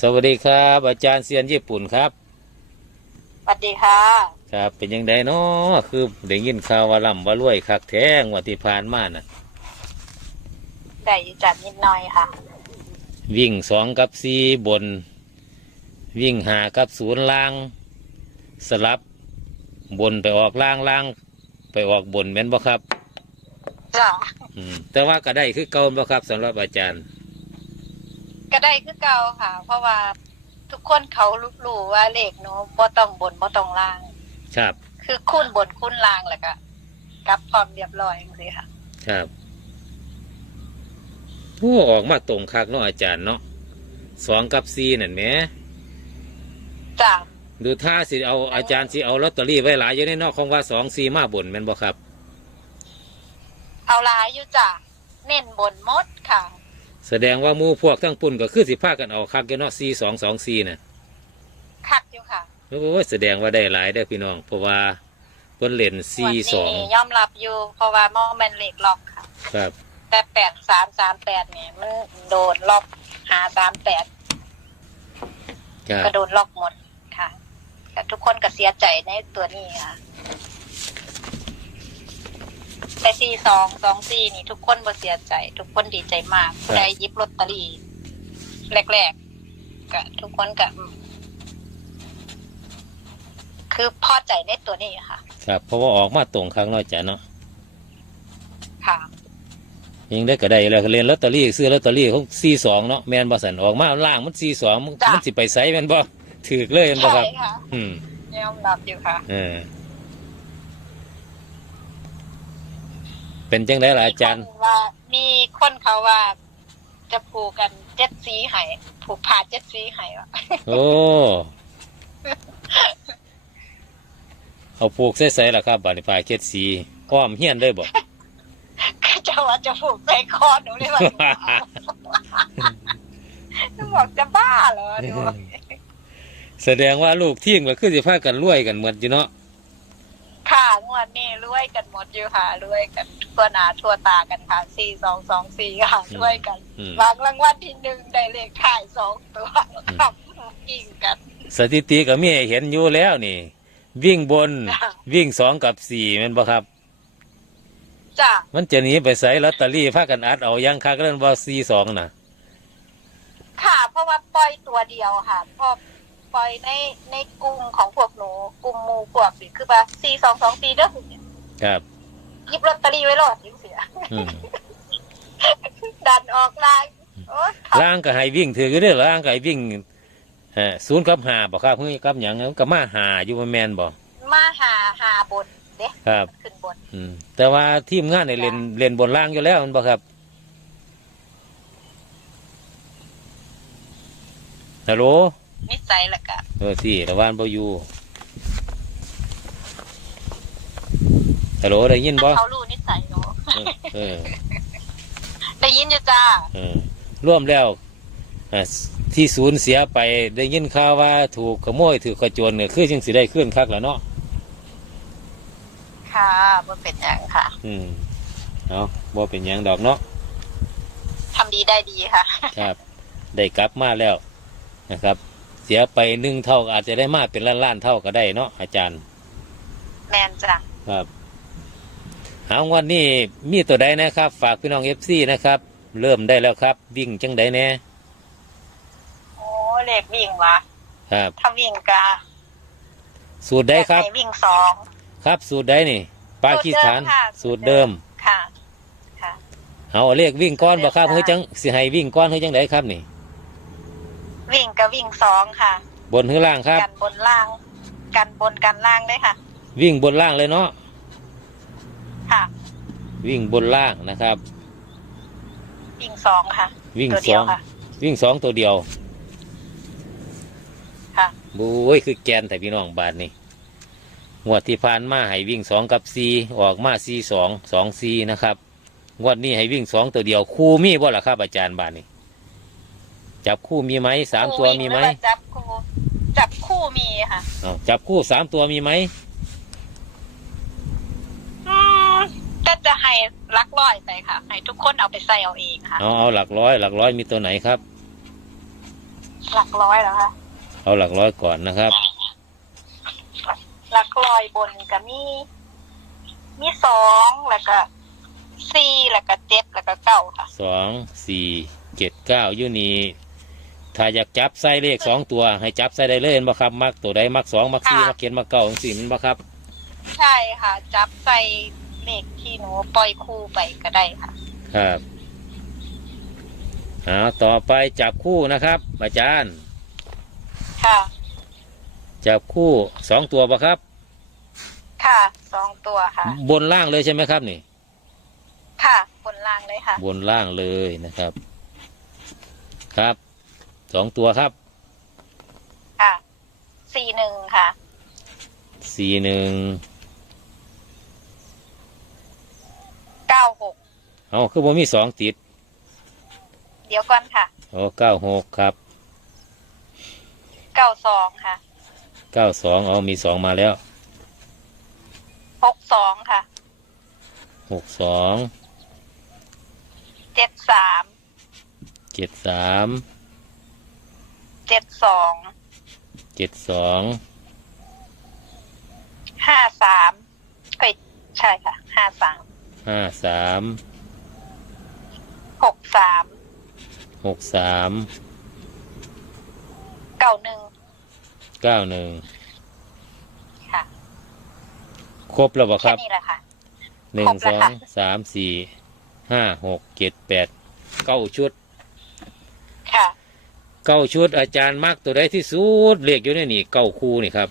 สวัสดีครับ อาจารย์เซียนญี่ปุ่นครับสวัสดีค่ะ ครับ เป็นยังไงเนาะคือได้ยินข่าวว่าล่ำว่ารวยคักแท้งวันที่ผ่านมาน่ะ ได้จัดนิดหน่อยค่ะ วิ่งสองกับสี่บน วิ่งหากับศูนย์ล่าง สลับบนไปออกล่างล่าง ไปออกบนแม่นบ่ครับจ้ะอืมแต่ว่าก็ได้คือเก่าบ่ครับสำหรับอาจารย์ ก็ได้คือเก่าค่ะ เพราะว่าทุกคนเขารู้ว่าเลขหนูบ่ต้องบนบ่ต้องล่าง ครับ คือคุ้นบนคุ้นล่างแล้วก็กลับพร้อมเรียบร้อยเลยค่ะ ครับโอ้ออกมาตรงคักเนาะอาจารย์เนาะสองกับสี่นั่นแหมจ้ะดูท่าสิเอาอาจารย์สิเอาลอตเตอรี่ไว้หลายอยู่ในนอกของว่าสองสี่มาบนแม่นบ่ครับ เอาหลายอยู่จ้ะเน้นบนหมดค่ะ แสดงว่าหมู่พวกทั้งปุ่นก็คือสิพากันเอาคักอยู่เนาะสี่สองสองสี่น่ะคักอยู่ค่ะโอ้ยแสดงว่าได้หลายได้อพี่น้องเพราะว่าเพิ่นเล่นสี่วันสองนี้ยอมรับอยู่ เพราะว่าหมอแมนเลขล็อกค่ะ ครับ แต่แปดสามสามแปดเนี่ยมันโดนล็อกหาสามแปดครับ ก็โดนล็อกหมดค่ะแต่ทุกคนก็เสียใจในตัวนี้ค่ะ แต่สี่สองสองสี่นี่ ทุกคนบ่เสียใจ ทุกคนดีใจมากผู้ใดหยิบลอตเตอรี่แรกๆก็ทุกคนก็อืมคือพอใจในตัวนี้ค่ะ ครับ เพราะว่าออกมาตรงคักเนาะอาจารย์เนาะค่ะยังได้ก็ได้แล้วก็เล่นลอตเตอรี่ซื้อลอตเตอรี่ของสี่สองเนาะแม่นบ่สันออกมาล่างมันสี่สองมันจ้ะมันสิไปไสแม่นบ่ถือเลยแม่นบ่ใช่ครับค่ะอืมยอมรับอยู่ค่ะ เออ เป็นจังไดล่ะอาจารย์มีคนว่ามีคนเขาว่า จะผูกกันเจ็ดสีไห้ผูกผ่าเจ็ดสีไห้วะโอ้เอาปลูกใส่ๆล่ะครับบาดนี้ปลายเค็ดสีอ้อมเฮียนเลยบ่ก็จะว่าจะผูกใส่คอหนูเลยว่าหนูบอกจะบ้าเหรอหนูบอกแสดงว่าลูกทีมก็คือสิพากันรวยกันหมดอยู่เนาะ ค่ะงวดนี้รวยกันหมดอยู่ค่ะรวยกันทั่วหนาทั่วตากันค่ะสี่สองสองสี่ค่ะรวยกันอืม วางรางวัลที่หนึ่งได้เลขถ่ายสองตัวขับยิงกัน สถิติก็มีให้เห็นอยู่แล้วนี่ วิ่งบนจ้ะ วิ่งสองกับสี่แม่นบ่ครับ จ้ะมันจะหนีไปใส่ลอตเตอรี่พากันอัดเอายังคักเล่นว่าสี่สองน่ะค่ะ เพราะว่าปล่อยตัวเดียวค่ะเพอปล่อยในในกลุ่มของพวกหนู กลุ่มหมูพวกสิคือว่าสี่สองสองสี่เด้อครับหยิบลอตเตอรี่ไว้รอดยิงเสียอืมดันออกลายโอ๊ยเขาล่างก็ให้วิ่งถืออยู่เด้อล่างก็ให้วิ่งฮะศูนย์กับหาบ่ครับเฮ้ยกับหยังก็มาหาอยู่บ่แม่นบ่มาหาหาบนเด้ครับ ขึ้นบน อืมแต่ว่าทีมงานในเล่นเล่นบนล่างอยู่แล้วแมันบ่ครับฮัลโหลนิสัยละกะ เออสิระวานบ่อยู่ ฮัลโหลได้ยินบ่เขารู้นิสัยหนูเออเออได้ยินอยู่จ้าเออร่วมแล้วอ่าที่ศูนย์เสียไปได้ยินข่าวว่าถูกขโมยถูกขโจรเนี่ยคือจังสิได้ขึ้นคักแล้วเนาะค่ะบ่เป็นอย่างค่ะ อืมเอาบ่เป็นหยังดอกเนาะทำดีได้ดีค่ะ ครับ ได้กลับมาแล้วนะครับ เสียไปหนึ่งเท่าอาจจะได้มาเป็นล้านล้านๆเท่าก็ได้เนาะอาจารย์ แมนจ้ะครับ เอาวันนี้มีตัวใดนะครับ ฝากพี่น้องเอฟซีนะครับ เริ่มได้แล้วครับ วิ่งจังใดแน่โอ้เลขวิ่งวะครับ ถ้าวิ่งกะสูตรใดครับ ให้วิ่งสองครับ สูตรใดนี่ปากีสถานค่ะสูตรเดิม ค่ะ ค่ะ เอาเลขวิ่งก้อนบ่ครับเดิมค่ะเฮ้ยจังสิให้วิ่งก้อนเฮ้ยจังไดครับนี่ วิ่งกับวิ่งสองค่ะ บนหรือล่างครับ กันบนล่าง กันบนกันล่างได้ค่ะ วิ่งบนล่างเลยเนาะค่ะ วิ่งบนล่างนะครับ วิ่งสองค่ะวิ่งตัวสเดียอวงค่ะ วิ่งสองตัวเดียวค่ะ บุ้ยคือแกนแต่พี่น้องบาทนี่งวดที่ผ่านมาให้วิ่งสองกับสี่ออกมาสี่สองสองสี่นะครับงวดนี้ให้วิ่งสองตัวเดียวคู่มีบ่ล่ะครับอาจารย์บาทนี่จับคู่มีไหมสามตัวมีไหมคู่วิ่งรือว่าจับคู่ จับคู่มีค่ะ เอาจับคู่สามตัวมีไหม อืมก็ จะให้ลักร้อยไปค่ะ ให้ทุกคนเอาไปใส่เอาเองค่ะ เอาเอาหลักร้อย หลักร้อยมีตัวไหนครับ หลักร้อยแล้วค่ะเอาหลักร้อยก่อนนะครับ หลักร้อยบนก็มี มีสองแล้วก็สี่แล้วก็เจ็ดแล้วก็เก้าค่ะสองสี่เจ็ดเก้ายูนีถ้าอยากจับใส่เลขสองตัว ให้จับใส่ได้เลยเห็นบ่ครับ มักตัวใดมักสองมักสี่ค่ะมักเขียนมักเก้าจังสี่มันบ่ครับ ใช่ค่ะ จับใส่ เลขที่หนูปล่อยคู่ไปก็ได้ค่ะ ครับเอาต่อไปจับคู่นะครับ อาจารย์ ค่ะ จับคู่สองตัวบ่ครับ ค่ะสองตัวค่ะ บนล่างเลยใช่ไหมครับนี่ ค่ะ บนล่างเลยค่ะ บนล่างเลยนะครับ ครับสองตัวครับค่ะสี่หนึ่งค่ะ สี่หนึ่ง เก้าหกเอาคือผมมีสองติดเดี๋ยวก่อนค่ะโอ้เก้าหกครับเก้าสองค่ะเก้าสองเอามีสองมาแล้วหกสองค่ะหกสองเจ็ดสามเจ็ดสามเจ็ดสองเจ็ดสองห้าสามเอ้ยใช่ค่ะห้าสาม ห้าสามหกสามหกสามเก้าหนึ่งเก้าหนึ่งค่ะครบแล้วบ่คแค่รับนี้แหละค่ะ หนึ่คงรบสแล้วองค่ะ สามสี่ห้าหกเจ็ดแปดเก้าชุดค่ะเก้าชุดอาจารย์มักตัวใดที่สุดเรียกอยู่ในนี่เก้าคู่นี่ครับ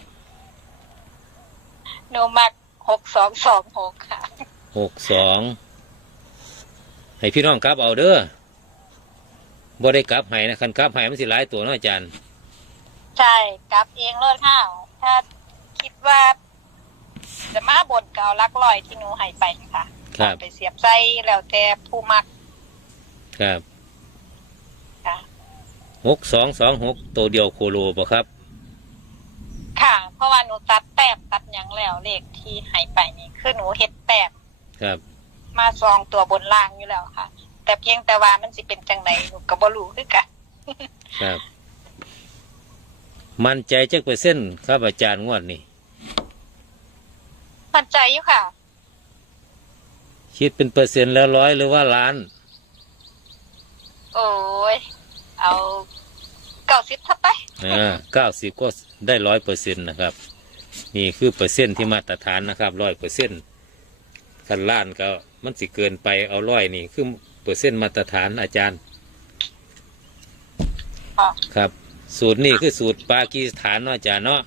หนูมักหกสองสองหกค่ะ หกสองให้พี่น้องครับเอาเด้อบ่ได้กลับให้นะคันกลับให้มันสิหลายตัวเนาะอาจารย์ ใช่กลับเองเลยค่ะถ้าคิดว่า จะมาบนเกเอาลักลอยที่หนูให้ไปค่ะครับไปเสียบไส้แล้วแต่ผู้มัก ครับค่ะ หกสองสองหกตัวเดียวโคโลบ่ครับ ค่ะ เพราะว่าหนูตัดแต้มตัดหยังแล้วเลขที่ให้ไปนี่คือหนูเฮ็ดแต้ม ครับ มาซองตัวบนล่างอยู่แล้วค่ะ แต่เพียงแต่ว่ามันสิเป็นจังไดหนูก็บ่รู้คือกันครับ มั่นใจจักเปอร์เซ็นต์ครับอาจารย์งวดนี่มั่นใจอยู่ค่ะ คิดเป็นเปอร์เซ็นต์แล้วร้อยหรือว่าล้าน โอ้ย เอาเก้าสิบทับไป อ่าเก้าสิบก็ได้ร้อยเปอร์เซ็นต์นะครับ นี่คือเปอร์เซ็นต์ที่มาตรฐานนะครับร้อยเปอร์เซ็นต์ คันล้านก็มันสิเกินไปเอาร้อยนี่คือเปอร์เซ็นต์มาตรฐานอาจารย์อ๋อครับ สูตรนี่คือสูตรปากีสถานเนาะอาจารย์เนาะ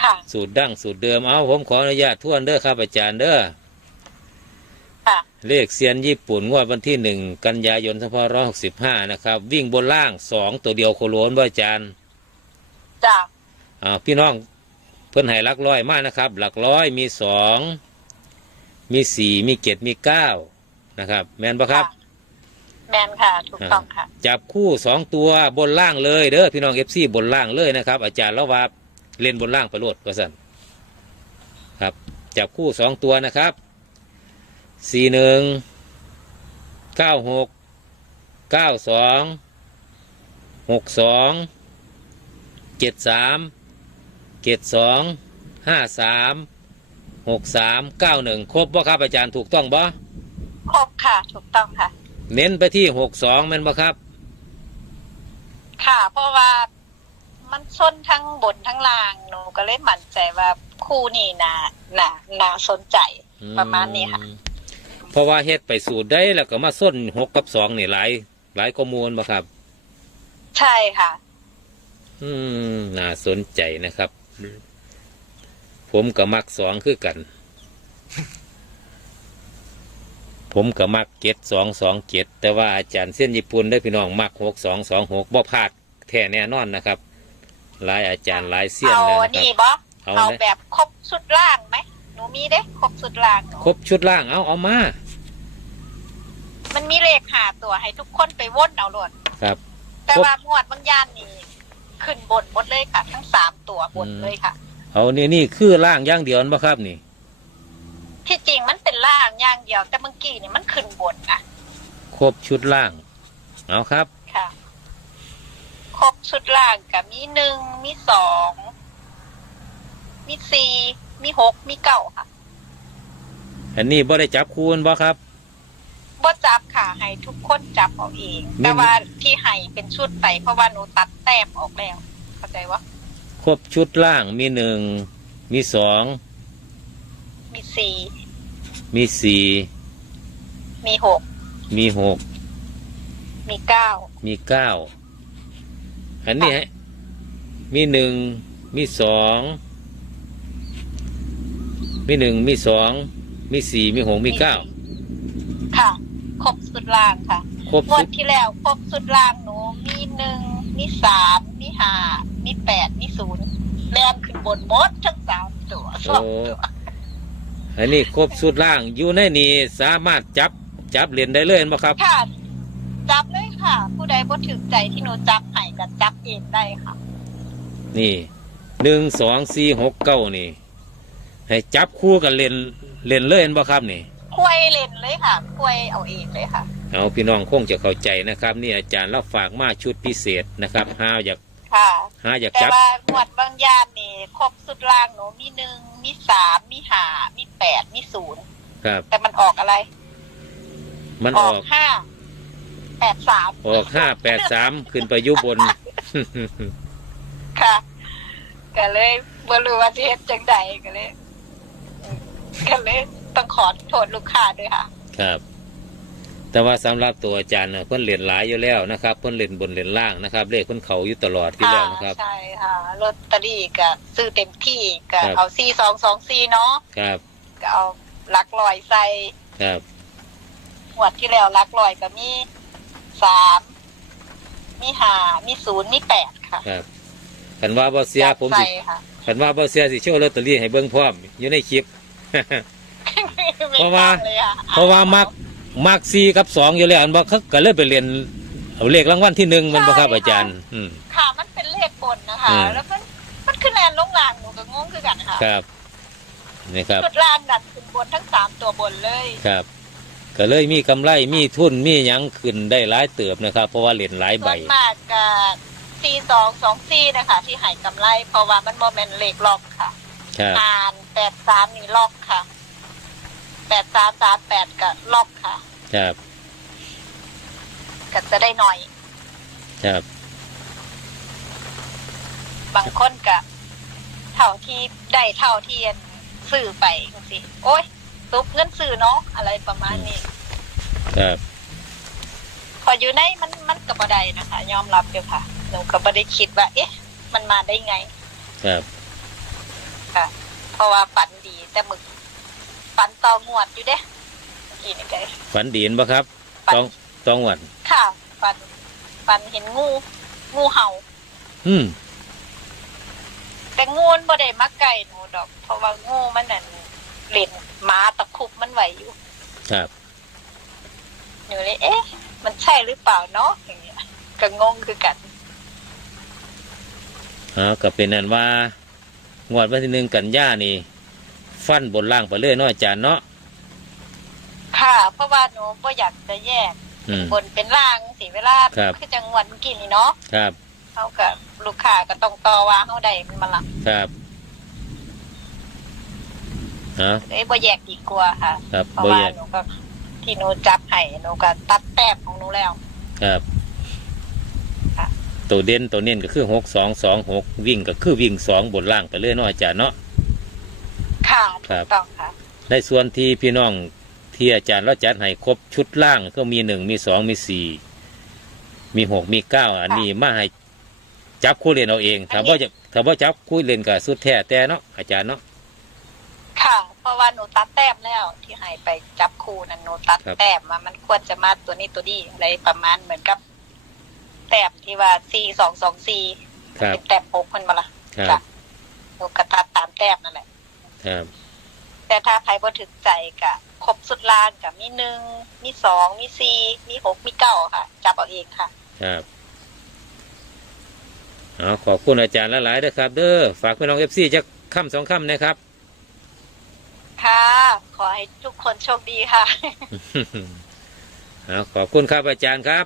ค่ะสูตรดั้งสูตรเดิมเอาผมขออนุญาตทวนเด้อครับอาจารย์เด้อค่ะเลขเซียนญี่ปุ่นงวดวันที่หนึ่งกันยายนสองพันร้อยหกสิบห้านะครับ วิ่งบนล่างสองตัวเดียวโคโลนบ่อาจารย์จ้าอ่าพี่น้องเพิ่นให้หลักร้อยมากนะครับ หลักร้อยมีสอง มีสี่มีเจ็ดมีเก้านะครับ แม่นปะครับ แมนค่ะ ถูกต้องค่ะ จับคู่สองตัวบนล่างเลยเด้อพี่น้องเอฟซีบนล่างเลยนะครับ อาจารย์แล้วว่าเล่นบนล่างไปโลดว่าสั่นครับ จับคู่สองตัวนะครับสี่หนึ่งเก้าหกเก้าสองหกสองเจ็ดสามเจ็ดสองห้าสาม หกสามเก้าหนึ่งครบบ่ครับอาจารย์ถูกต้องบ่ครบค่ะ ถูกต้องค่ะ เน้นไปที่หกสองแม่นบ่ครับ ค่ะ เพราะว่ามันส้นทั้งบนทั้งล่างหนูก็เลยมั่นใจว่าคู่นี้นาน่าน่าสนใจประมาณนี้ค่ะอืมเพราะว่าเฮ็ดไปสูตรได้แล้วก็มาส้นหกกับสองนี่หลาย หลายข้อมูลบ่ครับ ใช่ค่ะ อืมน่าสนใจนะครับ ผมกับมักสองคือกัน ผมกับมักเจ็ดสองสองเจ็ดแต่ว่าอาจารย์เส้นญี่ปุ่นได้พี่น้องมักหกสองสองหกบ่พลาดแท้แน่นอนนะครับ หลายอาจารย์หลายเสี้ยนเอาแล้วนะคนี่รับ บอเอาเอาเลยแบบครบสุดล่างไหมหนูมีเด้ครบสุดล่างหนูครบชุดล่างเอาเอามามันมีเลขหาตัวให้ทุกคนไปวนเอาโลดครับ แต่ครบว่างวดบางยานนี่ขึ้นบนหมดเลยค่ะ ทั้งสามตัวบนอืมเลยค่ะ เอานี่นี่คือล่างอย่างเดียวบ่ครับนี่ ที่จริงมันเป็นล่างอย่างเดียว แต่เมื่อกี้นี่มันขึ้นบนนะครบชุดล่าง เอาครับ ค่ะ ครบชุดล่างกับมีหนึ่งมีสองมีสี่มีหกมีเก้าค่ะอันนี้บ่ได้จับคูณบ่ครับ บ่จับค่ะให้ทุกคนจับเอาเองไม่แต่ว่าที่ให้เป็นชุดไปเพราะว่าหนูตัดแต้มออกแล้ว เข้าใจวะ ครบชุดล่างมีหนึ่งมีสองมีสี่มีสี่มีหกมีหกมีเก้ามีเก้าอันนี้ฮะมีหนึ่งมีสองมีหนึ่งมีสองมีสี่มีหกมีเก้าค่ะ ครบสุดล่างค่ะครบงวชุดดที่แล้วครบสุดล่างหนูมีหนึ่งมีสามมีห้า มีแปดมีศูนย์แลนขึ้นบนหมดทั้งสามตัวสองตัวอันนี้ครบชุดล่างอยู่ในนี้สามารถจับจับเหรียญได้เลยมั้ครับค่ะจับเลยค่ะ ผู้ใดบ่ถึงใจที่หนูจับให้ก็จับเองได้ค่ะ นี่หนึ่งสองสี่หกเก้านี่ ให้จับคู่กันเล่นเล่นเลยเห็นบ่ครับนี่ควยเล่นเลยค่ะควยเอาเองเลยค่ะ เอาพี่น้องคงจะเข้าใจนะครับ นี่อาจารย์เราฝากมาชุดพิเศษนะครับห้าอยาก ค่ะห้าอยากแต่จับ ว่าหมวดบางยานนี่ครบสุดล่างหนูมีหนึ่งมีสามมีห้ามีแปดมีศูนย์ครับ แต่มันออกอะไร มันออออกกห้าแปดสามออกห้าแปดสามขึ้นไปอยุบน ค่ะก็เลยบ่รู้ว่าจะเฮ็ดจังใดก็เลยก็เลยต้องขอโทษลูกค้าด้วยค่ะ ครับ แต่ว่าสำหรับตัวอาจารย์น่ะเพิ่นเล่นหลายอยู่แล้วนะครับเพิ่นเล่นบนเล่นล่างนะครับ เลขเพิ่นเขาอยู่ตลอดที่แล้วนะครับใช่ค่ะลอตเตอรี่ก็ซื้อเต็มที่ก็ครับเอาซีสองสองซีเนาะครับก็เอาหลักลอยใส่ครับหวดที่แล้วหลักลอยก็มีสามมีห้ามีศูนย์มีแปดค่ะครับคันว่าบ่เสียผมสิใส่ค่ะคันว่าบ่เสียสิโชว์ลอตเตอรี่ให้เบิ่งพร้อมอยู่ในคลิปเพราะว่าไม่ต้องเลยอะเพราะว่ามัก มักสี่กับสองอยู่แล้วอันบ่เขาก็เลยไปเรียนเอาเลขรางวัลที่หนึ่งมันบ่ครับอาจารย์ อืม ค่ะมันเป็นเลขบนนะคะ อืม แล้วมันมันขึ้นแลนลงล่างหนูก็งงคือกันค่ะครับนี่ครับ จุดล่างดัดขึ้นบนทั้งสามตัวบนเลยครับ ก็เลยมีกำไรมีทุนมีหยังขึ้นได้หลายเติบนะครับ เพราะว่าเหรียญหลายใบ ส่วนมากก็ซีสองสองซีนะคะ ที่ใหายกำไร เพราะว่ามันโมเมนเลขล็อกค่ะครับ อ่านแปดสามนี่ล็อกค่ะ แปดสามสามแปดก็ล็อกค่ะครับก็จะได้หน่อย ครับ บางคนก็เท่าที่ได้เท่าที่ซื้อไปสิโอ้ยซุปเงินซื้อเนาะอะไรประมาณนี้ ครับพออยู่ในมันมันก็บ่ได้นะคะ ยอมรับอยู่ค่ะหนูก็บ่ได้คิดว่า เอ๊ะ มันมาได้ไง ครับ ค่ะ เพราะว่าฝันดีแต่มึก ฝันต่องวดอยู่เด้เมื่อกี้นี่ไงฝันดีนบ่ครับฝันต้องต้องหวัดค่ะฝันฝันเห็นงูงูเห่า อืมแต่งูมันบ่ได้มาไก่หนูดอก เพราะว่างูมันนั่นเล่นหมาตะคุบมันไหวอยู่ครับหนูเลยเอ๊ะ มันใช่หรือเปล่าเนาะอย่างเงี้ยก็งงคือกันอ๋อก็เป็นนั้นว่างวดวันที่หนึ่งกันยานี่ ฟันบนล่างไปเรื่อยเนาะอาจารย์เนาะค่ะ เพราะว่าหนูบ่อยากจะแยกอืม บนเป็นล่างสิเวลาครับ คือจังหวัดเมื่อกี้นี่เนาะครับ เขากับลูกค้าก็ต้องต่อว่าเขาได้มันมาละครับอ๋อเอ้ยบ่แยกดีกว่าค่ะ ครับเพราะบ่ว่าแยกหนูก็ที่หนูจับให้หนูก็ตัดแต้มของหนูแล้ว ครับ ค่ะ ตัวเด่นตัวเน้นก็คือหกสองสองหกวิ่งก็คือวิ่งสองบนล่างไปเรื่อยเนาะอาจารย์เนาะ ค่ะครัถูบกต้องค่ะ ในส่วนที่พี่น้องที่อาจารย์เราจัดให้ครบชุดล่างก็มีหนึ่งมีสองมีสี่มีหกมีเก้าอันนี้มาให้จับคู่เรียนเอาเองถ้าว่าจะถ้าว่าจับคู่เรียนกับสุดแท้แต่เนาะอาจารย์เนาะ ค่ะ เพราะว่าหนูตัดแต้มแล้วที่ให้ไปจับคู่นั้นหนูตัดครับ แต้มมามันควรจะมาตัวนี้ตัวนี้อะไรประมาณเหมือนกับ แต้มที่ว่าสี่สองสองสี่ครับ เป็นแต้มหกมันมาละครับจ้ะหนูกระตัดตามแต้มนั่นแหละ ครับ แต่ถ้าใครบ่ถึงใจกะครบสุดล่างกับมีหนึ่งมีสองมีสี่มีหกมีเก้าค่ะ จับเอาเองค่ะ ครับเอาขอบคุณอาจารย์หลายๆด้วยครับ เด้อฝากพี่น้องเอฟซีจะคำสองคำนะครับ ค่ะ ขอให้ทุกคนโชคดีค่ะเอาขอบคุณครับอาจารย์ครับ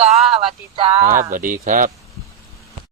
สจ้าสวัสดีจ้าครับสวัสดีครับ